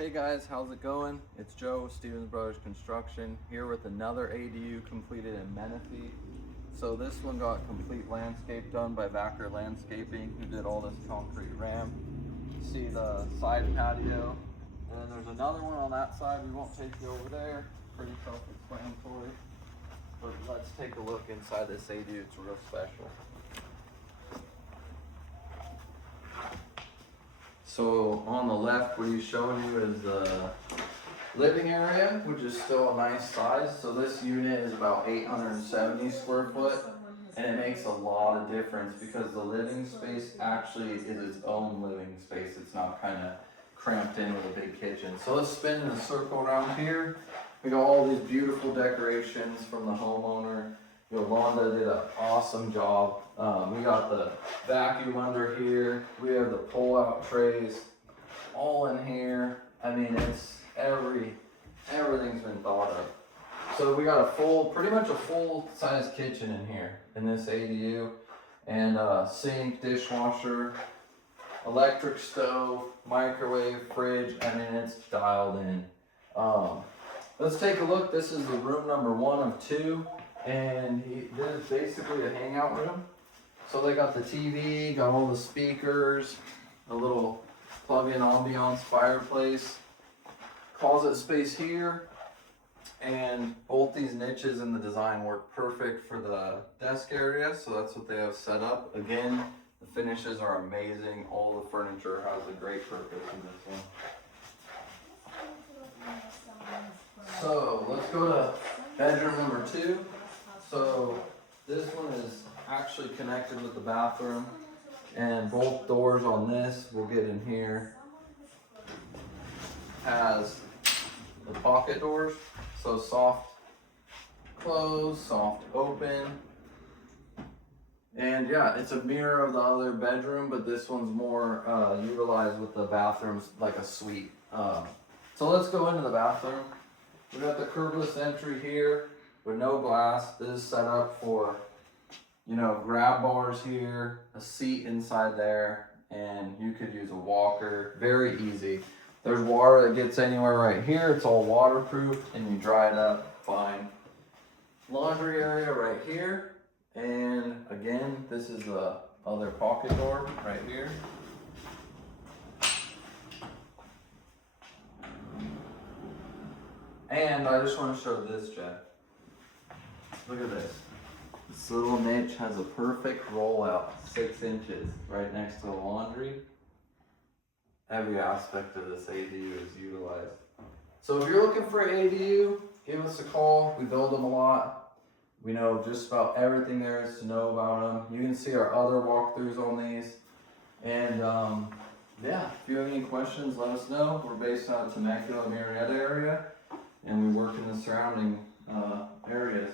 Hey guys, how's it going? It's Joe with Stevens Brothers Construction here with another ADU completed in Menifee. So this one got complete landscape done by Vacker Landscaping, who did all this concrete ramp. See the side patio, and then there's another one on that side. We won't take you over there. Pretty self-explanatory. But let's take a look inside this ADU. It's real special. So on the left, what he's showing you is the living area, which is still a nice size. So this unit is about 870 square foot, and it makes a lot of difference because the living space actually is its own living space. It's not kind of cramped in with a big kitchen. So let's spin in a circle around here. We got all these beautiful decorations from the homeowner. Yolanda did an awesome job. We got the vacuum under here. We have the pull-out trays all in here. I mean, it's everything's been thought of. So we got pretty much a full-size kitchen in here in this ADU, and sink, dishwasher, electric stove, microwave, fridge. I mean, it's dialed in. Let's take a look. This is the room number 1 of 2. And this is basically a hangout room. So they got the TV, got all the speakers, a little plug-in ambiance fireplace, closet space here, and both these niches in the design work perfect for the desk area. So that's what they have set up. Again, the finishes are amazing. All the furniture has a great purpose in this one. So let's go to bedroom number 2. So this one is actually connected with the bathroom, and both doors on this, we'll get in here, has the pocket doors. So soft close, soft open. And yeah, it's a mirror of the other bedroom, but this one's more utilized with the bathrooms like a suite. So let's go into the bathroom. We got the curbless entry here with no glass. This is set up for, grab bars here, a seat inside there, and you could use a walker. Very easy. There's water that gets anywhere right here. It's all waterproof, and you dry it up fine. Laundry area right here, and again, this is the other pocket door right here. And I just want to show this, Jeff. Look at this. This little niche has a perfect rollout, 6 inches, right next to the laundry. Every aspect of this ADU is utilized. So if you're looking for an ADU, give us a call. We build them a lot. We know just about everything there is to know about them. You can see our other walkthroughs on these. And yeah, if you have any questions, let us know. We're based out of Temecula, Marietta area, and we work in the surrounding areas.